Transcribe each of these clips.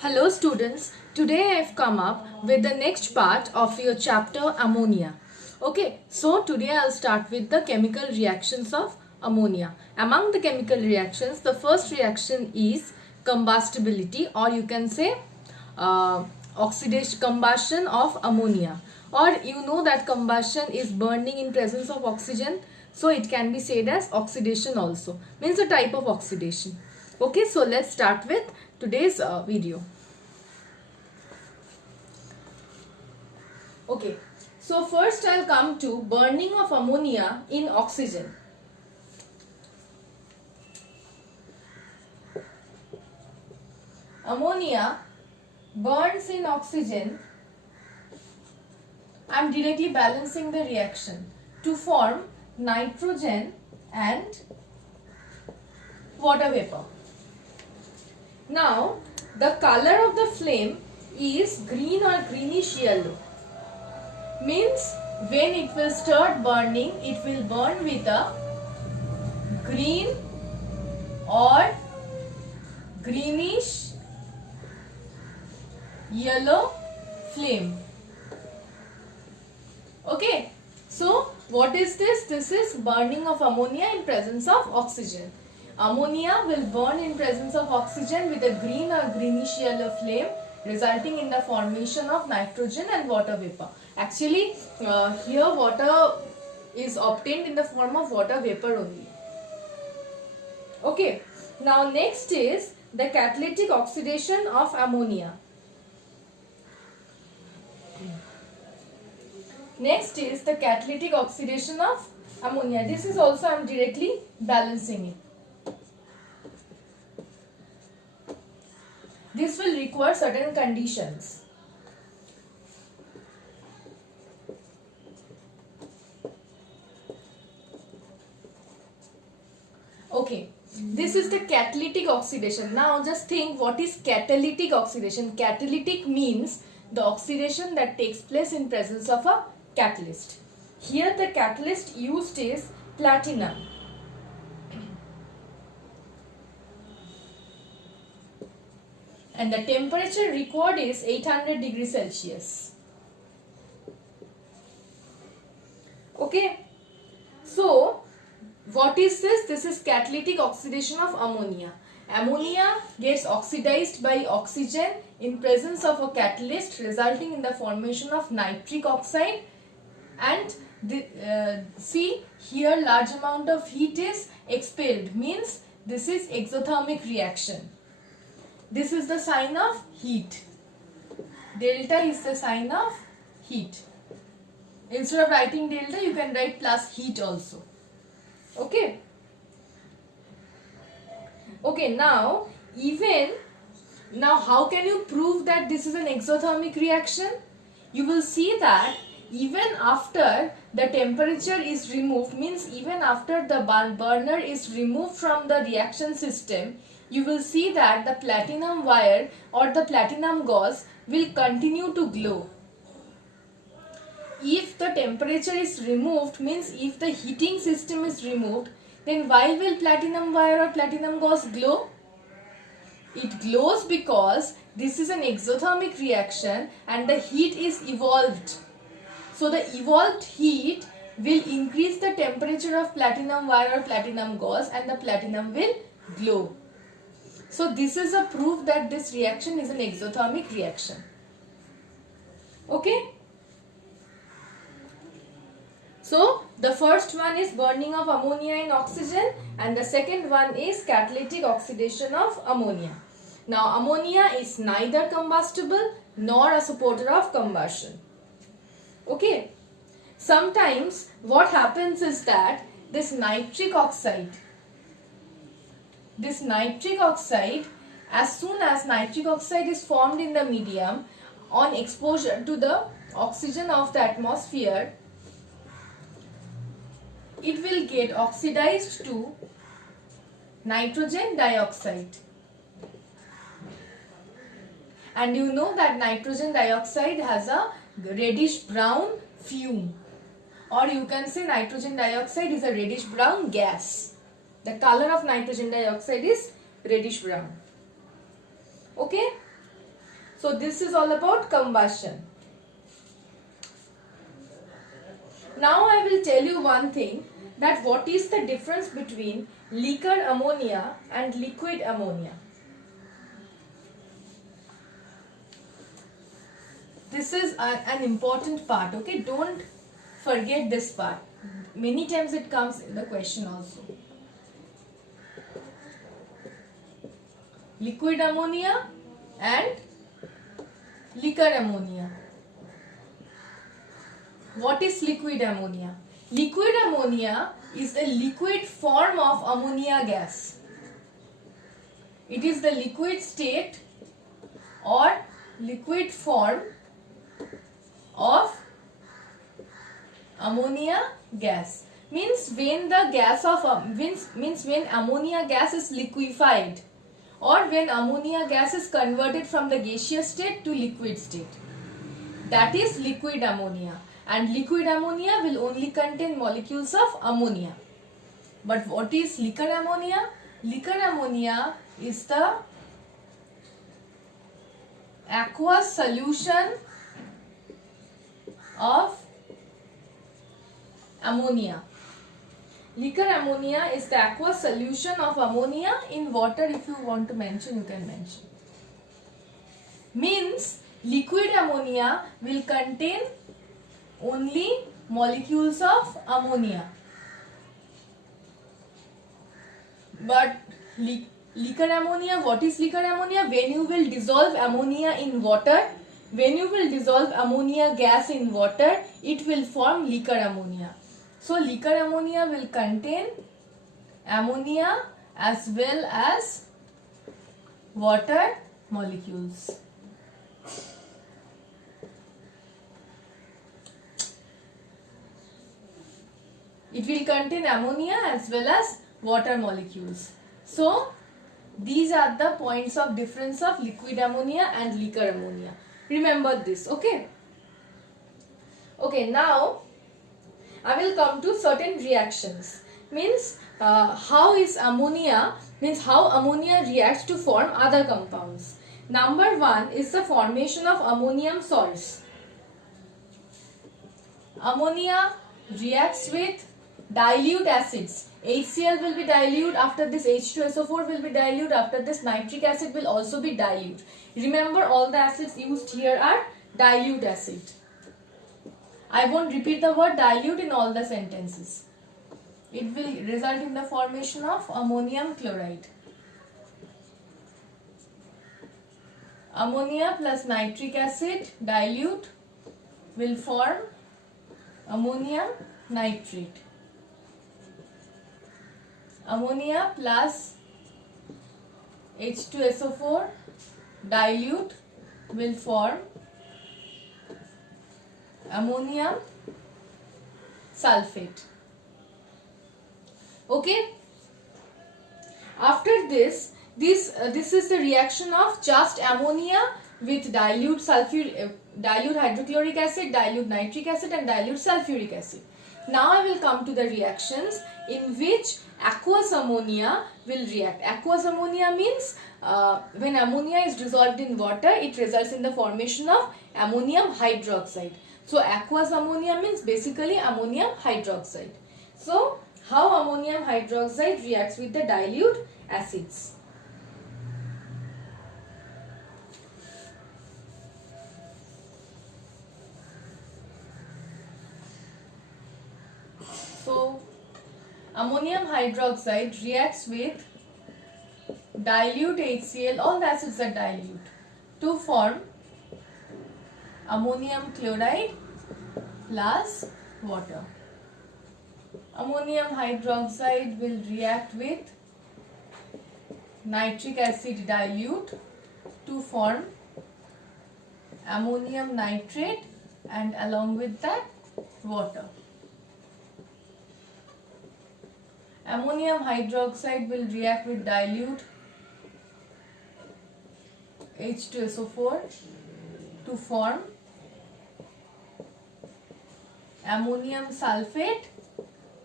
Hello students, today I have come up with the next part of your chapter ammonia. Okay, so today I'll start with the chemical reactions of ammonia. Among the chemical reactions, the first reaction is combustibility, or you can say oxidation, combustion of ammonia, or you know that combustion is burning in presence of oxygen, so it can be said as oxidation also, means a type of oxidation. Okay, so let's start with today's video. Okay, so first I'll come to burning of ammonia in oxygen. Ammonia burns in oxygen. I'm directly balancing the reaction to form nitrogen and water vapor. Now, the color of the flame is green or greenish yellow. Means when it will start burning, it will burn with a green or greenish yellow flame. Okay, so what is this? This is burning of ammonia in presence of oxygen. Ammonia will burn in presence of oxygen with a green or greenish yellow flame, resulting in the formation of nitrogen and water vapor. Actually, here water is obtained in the form of water vapor only. Okay, now next is the catalytic oxidation of ammonia. Next is the catalytic oxidation of ammonia. This is also I am directly balancing it. This will require certain conditions. Okay, this is the catalytic oxidation. Now just think, what is catalytic oxidation? Catalytic means the oxidation that takes place in presence of a catalyst. Here the catalyst used is platinum. And the temperature required is 800 degrees Celsius. Okay. So, what is this? This is catalytic oxidation of ammonia. Ammonia gets oxidized by oxygen in presence of a catalyst, resulting in the formation of nitric oxide. And see, here large amount of heat is expelled. Means this is exothermic reaction. This is the sign of heat. Delta is the sign of heat. Instead of writing delta, you can write plus heat also. Okay. Okay, now how can you prove that this is an exothermic reaction? You will see that even after the temperature is removed, means even after the burner is removed from the reaction system, you will see that the platinum wire or the platinum gauze will continue to glow. If the temperature is removed, means if the heating system is removed, then why will platinum wire or platinum gauze glow? It glows because this is an exothermic reaction and the heat is evolved. So the evolved heat will increase the temperature of platinum wire or platinum gauze and the platinum will glow. So this is a proof that this reaction is an exothermic reaction. Okay. So the first one is burning of ammonia in oxygen and the second one is catalytic oxidation of ammonia. Now ammonia is neither combustible nor a supporter of combustion. Okay. Sometimes what happens is that this nitric oxide, as soon as nitric oxide is formed in the medium, on exposure to the oxygen of the atmosphere, it will get oxidized to nitrogen dioxide. And you know that nitrogen dioxide has a reddish brown fume, or you can say nitrogen dioxide is a reddish brown gas. The color of nitrogen dioxide is reddish brown. Okay. So this is all about combustion. Now I will tell you one thing, that what is the difference between liquor ammonia and liquid ammonia. This is an important part, okay? Don't forget this part. Many times it comes in the question also. Liquid ammonia and liquor ammonia. What is liquid ammonia? Liquid ammonia is the liquid form of ammonia gas. It is the liquid state or liquid form of ammonia gas. Means when the gas of means when ammonia gas is liquefied, or when ammonia gas is converted from the gaseous state to liquid state. That is liquid ammonia. And liquid ammonia will only contain molecules of ammonia. But what is liquor ammonia? Liquor ammonia is the aqueous solution of ammonia. Liquor ammonia is the aqueous solution of ammonia in water. If you want to mention, you can mention. Means liquid ammonia will contain only molecules of ammonia. But liquor ammonia, what is liquor ammonia? When you will dissolve ammonia in water, when you will dissolve ammonia gas in water, it will form liquor ammonia. So liquor ammonia will contain ammonia as well as water molecules. It will contain ammonia as well as water molecules. So these are the points of difference of liquid ammonia and liquor ammonia. Remember this, okay? Okay, now I will come to certain reactions. Means how ammonia reacts to form other compounds. Number one is the formation of ammonium salts. Ammonia reacts with dilute acids. HCl will be dilute, after this H2SO4 will be dilute, after this nitric acid will also be dilute. Remember, all the acids used here are dilute acid. I won't repeat the word dilute in all the sentences. It will result in the formation of ammonium chloride. Ammonia plus nitric acid dilute will form ammonium nitrate. Ammonia plus H2SO4 dilute will form ammonium sulfate. Okay. After this is the reaction of just ammonia with dilute hydrochloric acid, dilute nitric acid and dilute sulfuric acid. Now I will come to the reactions in which aqueous ammonia will react. Aqueous ammonia means when ammonia is dissolved in water, it results in the formation of ammonium hydroxide. So aqueous ammonia means basically ammonium hydroxide. So how ammonium hydroxide reacts with the dilute acids? So ammonium hydroxide reacts with dilute HCl, all the acids are dilute, to form ammonium chloride plus water. Ammonium hydroxide will react with nitric acid dilute to form ammonium nitrate and along with that water. Ammonium hydroxide will react with dilute H2SO4 to form ammonium sulfate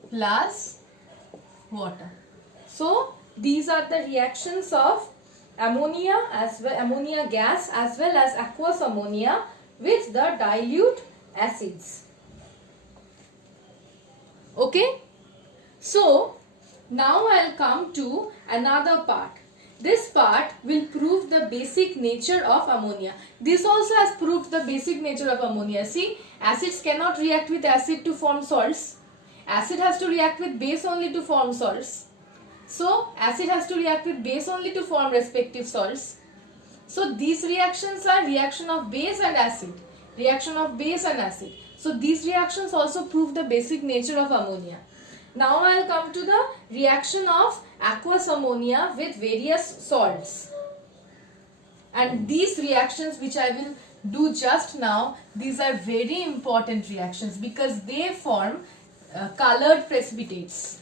plus water. So these are the reactions of ammonia gas as well as aqueous ammonia with the dilute acids. Okay, so now I'll come to another part. This part will prove the basic nature of ammonia. This also has proved the basic nature of ammonia. See, acids cannot react with acid to form salts. Acid has to react with base only to form salts. So, acid has to react with base only to form respective salts. So, these reactions are reaction of base and acid. Reaction of base and acid. So, these reactions also prove the basic nature of ammonia. Now, I will come to the reaction of aqueous ammonia with various salts. And these reactions which I will do just now, these are very important reactions because they form colored precipitates.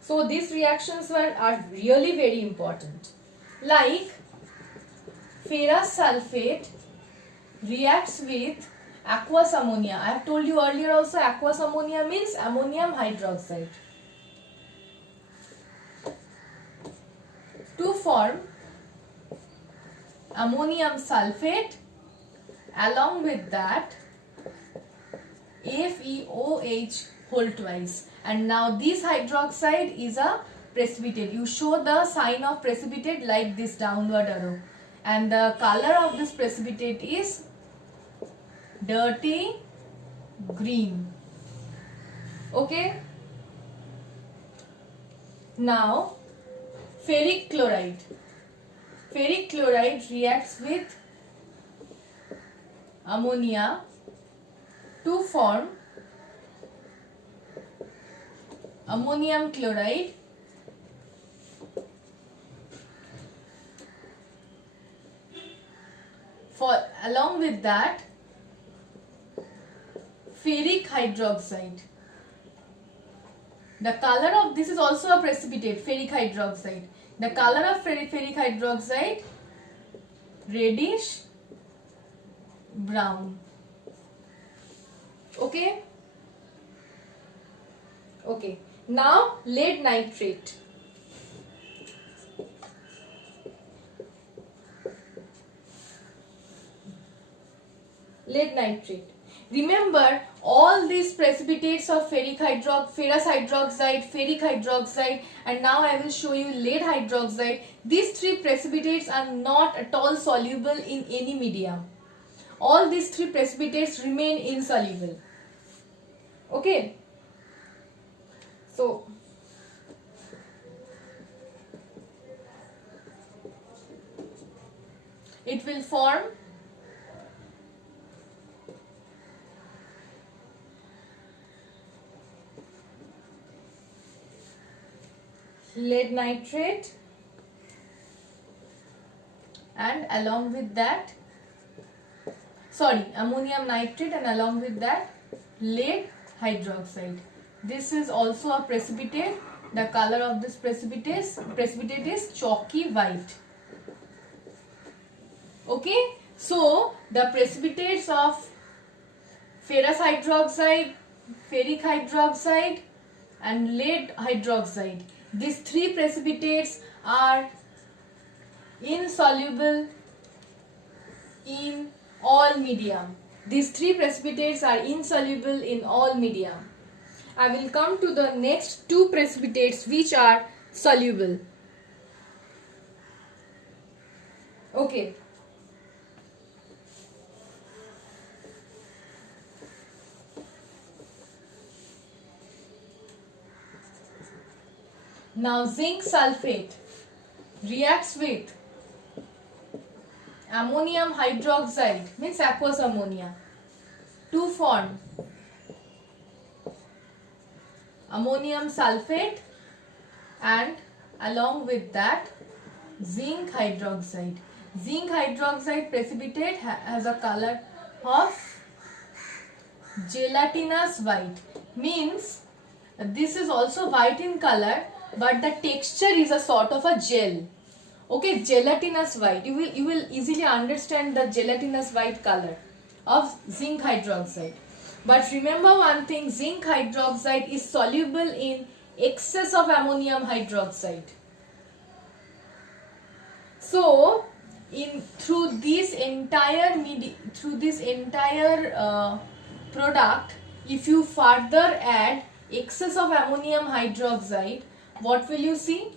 So these reactions are really very important. Like ferrous sulfate reacts with aqueous ammonia. I have told you earlier also aqueous ammonia means ammonium hydroxide. To form ammonium sulfate, along with that FeOH whole twice. And now this hydroxide is a precipitate. You show the sign of precipitate like this downward arrow. And the color of this precipitate is dirty green. Okay. Now ferric chloride. Ferric chloride reacts with ammonia to form ammonium chloride along with that ferric hydroxide. The color of this is also a precipitate, ferric hydroxide. The color of ferric hydroxide reddish brown. Okay. Okay. Now lead nitrate. Lead nitrate. Remember all these precipitates of ferrous hydroxide, ferric hydroxide, and now I will show you lead hydroxide. These three precipitates are not at all soluble in any medium. All these three precipitates remain insoluble. Okay. So it will form lead nitrate and along with that ammonium nitrate and along with that lead hydroxide. This is also a precipitate. The color of this precipitate is chalky white. Okay, so the precipitates of ferrous hydroxide, ferric hydroxide and lead hydroxide, these three precipitates are insoluble in all medium. These three precipitates are insoluble in all medium. I will come to the next two precipitates which are soluble. Okay. Now zinc sulfate reacts with ammonium hydroxide means aqueous ammonia to form ammonium sulfate and along with that zinc hydroxide. Zinc hydroxide precipitate has a color of gelatinous white, means this is also white in color but the texture is a sort of a gel. Okay, gelatinous white. You will easily understand the gelatinous white color of zinc hydroxide. But remember one thing, zinc hydroxide is soluble in excess of ammonium hydroxide. So in through this entire product, if you further add excess of ammonium hydroxide, what will you see?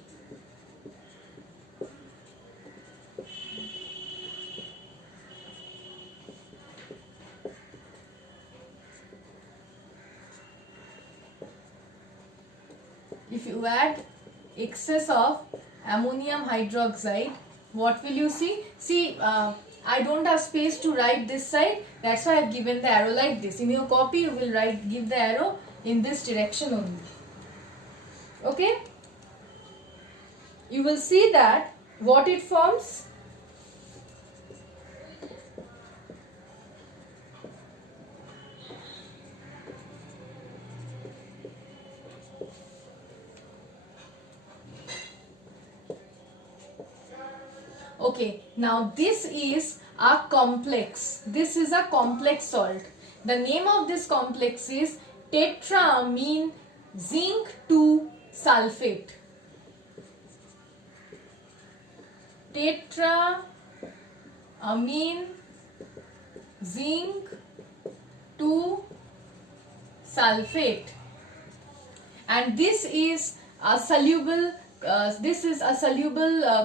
If you add excess of ammonium hydroxide, what will you see? See, I don't have space to write this side, that's why I have given the arrow like this. In your copy, you will give the arrow in this direction only. Okay? You will see that what it forms. Okay, now this is a complex. This is a complex salt. The name of this complex is tetraamine zinc 2 sulfate. Tetraamine zinc 2 sulfate. And this is a soluble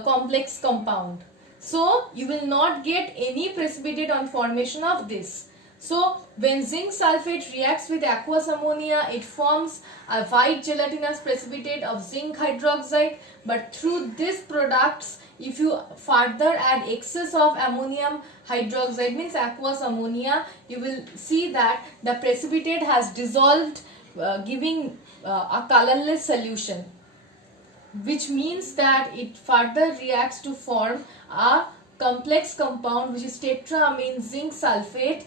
complex compound. So you will not get any precipitate on formation of this. So when zinc sulfate reacts with aqueous ammonia, it forms a white gelatinous precipitate of zinc hydroxide. But through these products, if you further add excess of ammonium hydroxide, means aqueous ammonia, you will see that the precipitate has dissolved, giving a colorless solution, which means that it further reacts to form a complex compound which is tetraamine zinc sulfate,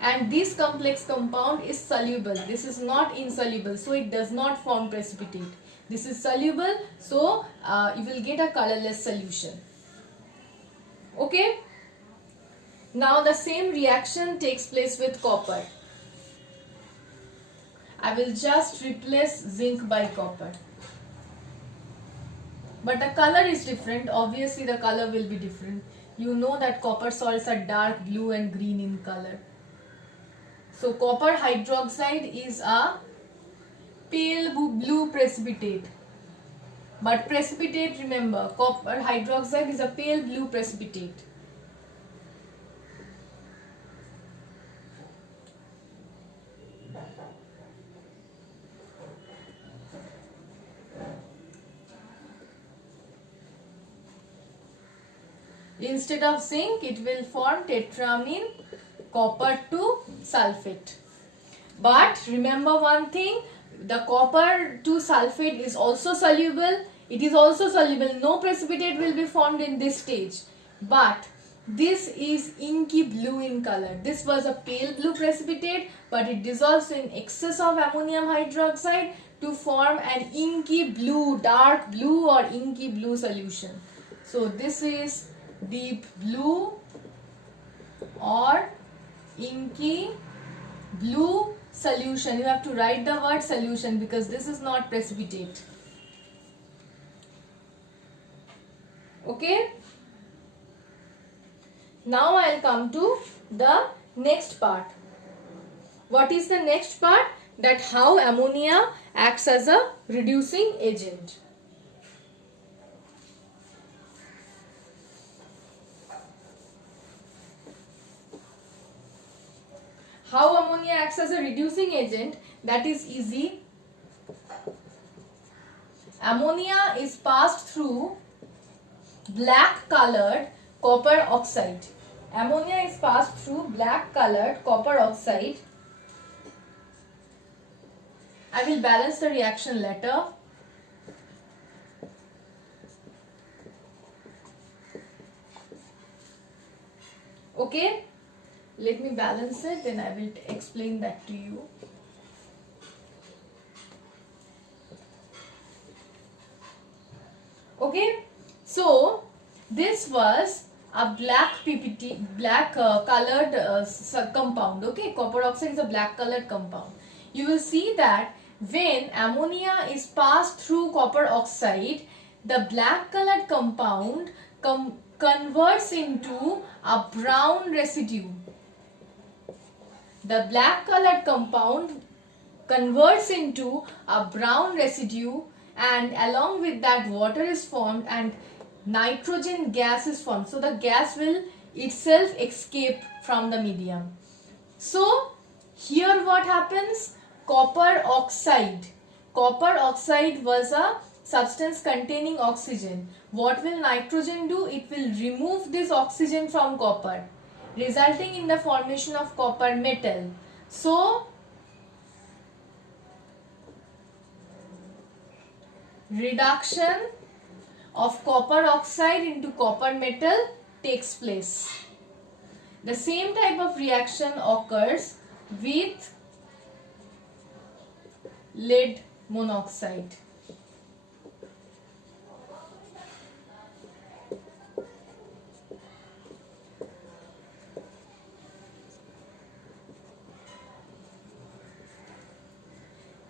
and this complex compound is soluble. This is not insoluble, so it does not form precipitate. This is soluble, so you will get a colorless solution. Okay? Now the same reaction takes place with copper. I will just replace zinc by copper. But the color is different. Obviously the color will be different. You know that copper salts are dark blue and green in color. So copper hydroxide is a pale blue precipitate. But precipitate, remember, copper hydroxide is a pale blue precipitate. Instead of zinc, it will form tetraamine copper 2 sulfate. But remember one thing, the copper 2 sulfate is also soluble. It is also soluble. No precipitate will be formed in this stage. But this is inky blue in color. This was a pale blue precipitate, but it dissolves in excess of ammonium hydroxide to form an inky blue, dark blue or inky blue solution. So this is deep blue or inky blue solution. You have to write the word solution because this is not precipitate. Okay? Now I will come to the next part. What is the next part? That how ammonia acts as a reducing agent. How ammonia acts as a reducing agent, that is easy. Ammonia is passed through black colored copper oxide. Ammonia is passed through black colored copper oxide. I will balance the reaction later. Okay? Let me balance it, then I will explain that to you. Okay, so this was a black PPT, colored compound. Okay, copper oxide is a black colored compound. You will see that when ammonia is passed through copper oxide, the black colored compound converts into a brown residue. The black colored compound converts into a brown residue, and along with that water is formed and nitrogen gas is formed. So the gas will itself escape from the medium. So here what happens? Copper oxide. Copper oxide was a substance containing oxygen. What will nitrogen do? It will remove this oxygen from copper, resulting in the formation of copper metal. So reduction of copper oxide into copper metal takes place. The same type of reaction occurs with lead monoxide.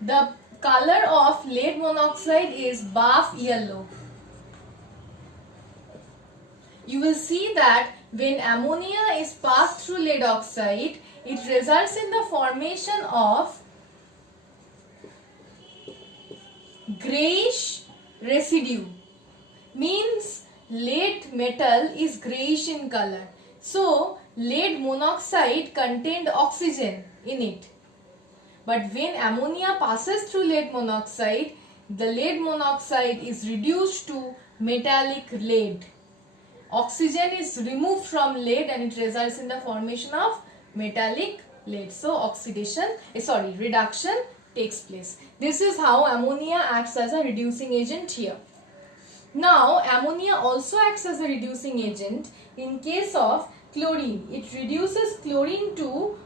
The color of lead monoxide is buff yellow. You will see that when ammonia is passed through lead oxide, it results in the formation of grayish residue. Means lead metal is grayish in color. So lead monoxide contained oxygen in it. But when ammonia passes through lead monoxide, the lead monoxide is reduced to metallic lead. Oxygen is removed from lead and it results in the formation of metallic lead. So reduction takes place. This is how ammonia acts as a reducing agent here. Now ammonia also acts as a reducing agent in case of chlorine. It reduces chlorine to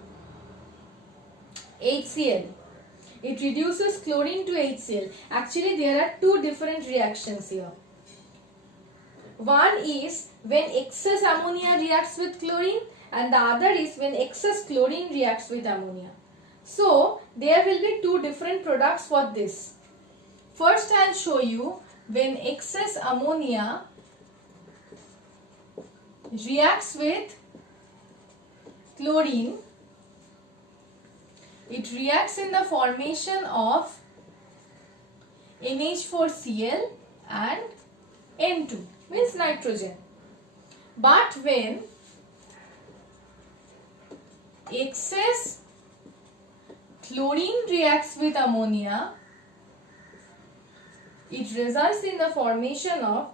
HCl. It reduces chlorine to HCl. Actually, there are two different reactions here. One is when excess ammonia reacts with chlorine, and the other is when excess chlorine reacts with ammonia. So, there will be two different products for this. First, I will show you when excess ammonia reacts with chlorine. It reacts in the formation of NH4Cl and N2, means nitrogen. But when excess chlorine reacts with ammonia, it results in the formation of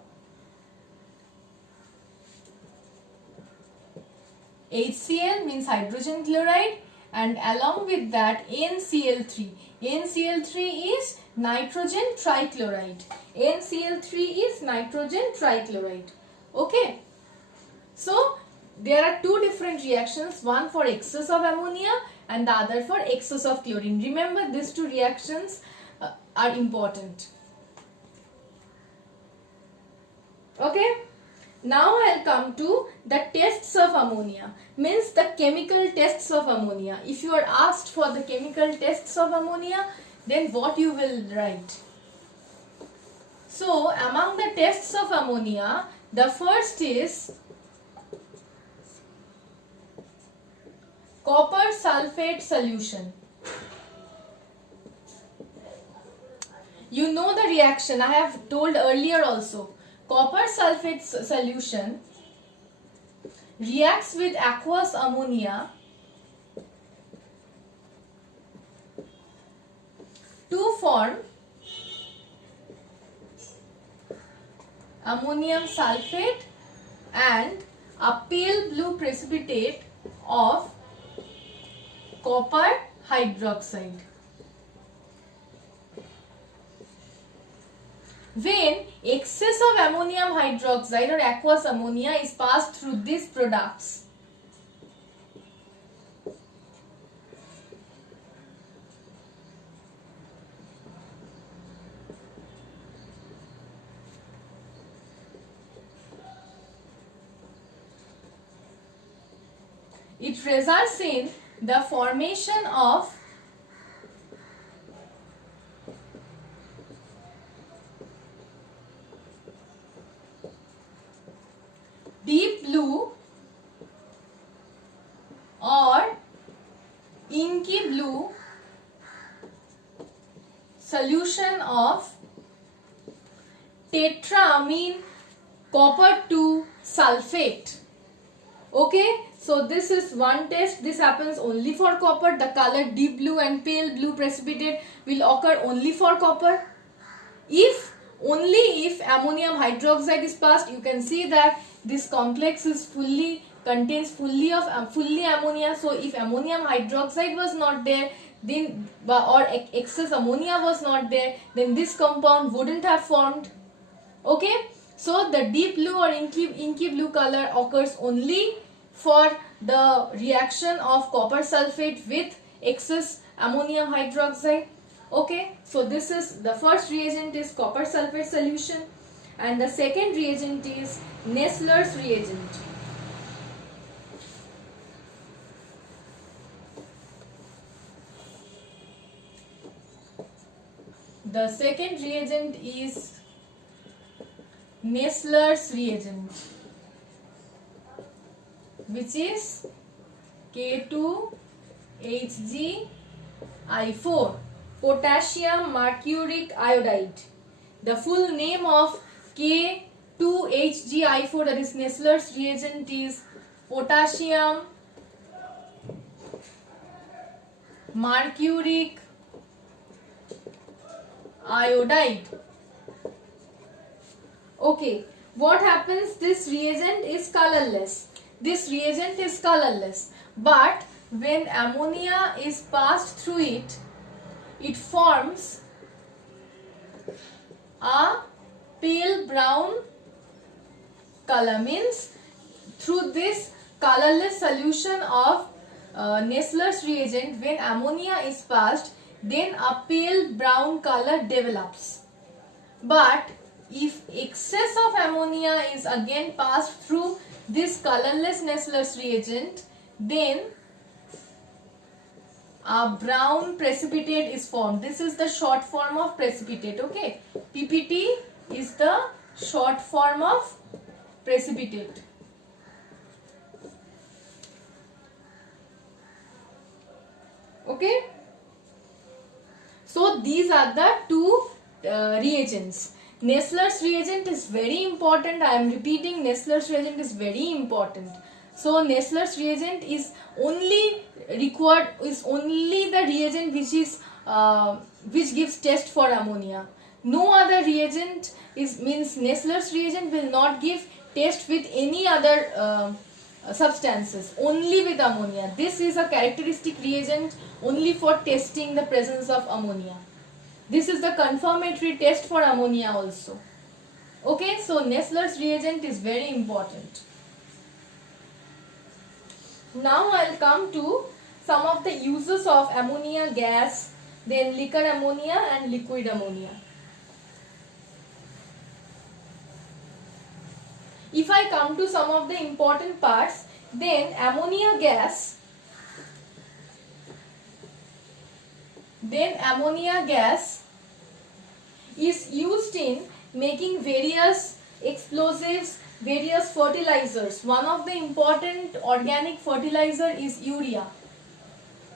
HCl, means hydrogen chloride, and along with that NCl3. NCl3 is nitrogen trichloride. NCl3 is nitrogen trichloride. Okay. So there are two different reactions, one for excess of ammonia and the other for excess of chlorine. Remember, these two reactions are important. Okay. Now I will come to the tests of ammonia, means the chemical tests of ammonia. If you are asked for the chemical tests of ammonia, then what you will write? So among the tests of ammonia, the first is copper sulfate solution. You know the reaction, I have told earlier also. Copper sulfate solution reacts with aqueous ammonia to form ammonium sulfate and a pale blue precipitate of copper hydroxide. When excess of ammonium hydroxide or aqueous ammonia is passed through these products, it results in the formation of solution of tetraamine copper 2 sulfate. Okay, so this is one test. This happens only for copper. The color deep blue and pale blue precipitate will occur only for copper. Only if ammonium hydroxide is passed, you can see that this complex is contains fully ammonia. So if ammonium hydroxide was not there, then or excess ammonia was not there, then this compound wouldn't have formed. Okay, so the deep blue or inky blue color occurs only for the reaction of copper sulfate with excess ammonium hydroxide. Okay, so this is the first reagent is copper sulfate solution, and the second reagent is Nessler's reagent. The second reagent is Nessler's reagent, which is K2HgI4, potassium mercuric iodide. The full name of K2HgI4, that is Nessler's reagent, is potassium mercuric iodide. Okay, what happens? This reagent is colorless. But when ammonia is passed through it, it forms a pale brown color. Means through this colorless solution of Nessler's reagent, when ammonia is passed, then a pale brown color develops. But if excess of ammonia is again passed through this colorless Nessler's reagent, then a brown precipitate is formed. This is the short form of precipitate. Okay, PPT is the short form of precipitate. Okay, so these are the two reagents. Nessler's reagent is very important. I am repeating, Nessler's reagent is very important. So Nessler's reagent is only required, is only the reagent which is which gives test for ammonia. No other reagent means Nessler's reagent will not give test with any other substances, only with ammonia. This is a characteristic reagent only for testing the presence of ammonia. This is the confirmatory test for ammonia also. Okay, so Nessler's reagent is very important. Now I'll come to some of the uses of ammonia gas, then liquor ammonia and liquid ammonia. If I come to some of the important parts, then ammonia gas is used in making various explosives, various fertilizers. One of the important organic fertilizer is urea,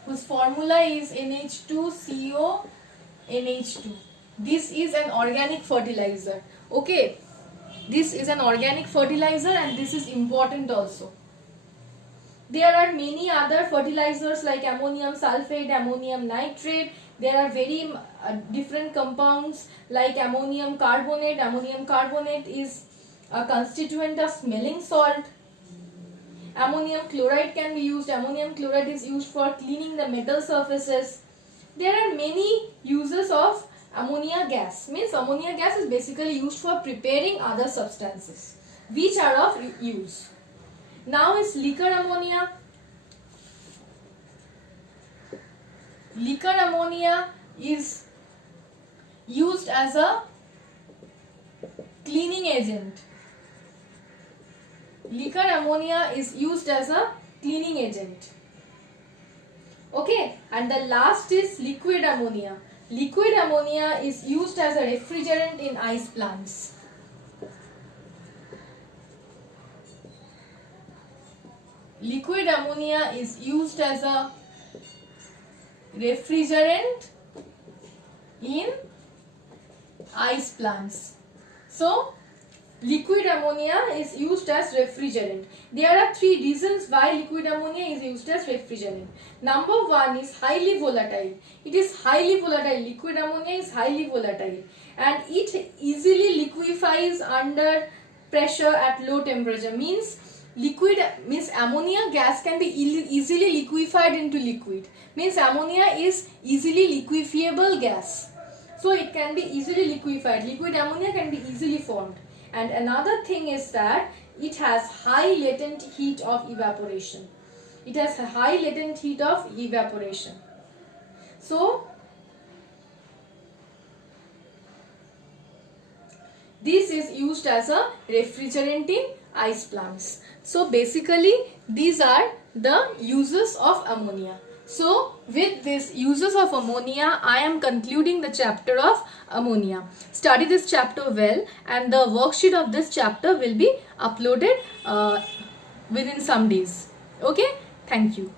whose formula is NH2CONH2. This is an organic fertilizer. Okay, this is an organic fertilizer and this is important also. There are many other fertilizers like ammonium sulfate, ammonium nitrate. There are very different compounds like ammonium carbonate. Ammonium carbonate is a constituent of smelling salt. Ammonium chloride can be used. Ammonium chloride is used for cleaning the metal surfaces. There are many uses of ammonia gas. Means ammonia gas is basically used for preparing other substances which are of use. Now is liquor ammonia. Liquor ammonia is used as a cleaning agent. Liquor ammonia is used as a cleaning agent. Okay, and the last is liquid ammonia. Liquid ammonia is used as a refrigerant in ice plants. Liquid ammonia is used as a refrigerant in ice plants. So liquid ammonia is used as refrigerant. There are three reasons why liquid ammonia is used as refrigerant. Number one is highly volatile. It is highly volatile. Liquid ammonia is highly volatile and it easily liquefies under pressure at low temperature. Means ammonia gas can be easily liquefied into liquid. Means ammonia is easily liquefiable gas. So it can be easily liquefied. Liquid ammonia can be easily formed. And another thing is that it has high latent heat of evaporation. It has a high latent heat of evaporation. So this is used as a refrigerant in ice plants. So basically these are the uses of ammonia. So with this uses of ammonia, I am concluding the chapter of ammonia. Study this chapter well and the worksheet of this chapter will be uploaded within some days. Okay, thank you.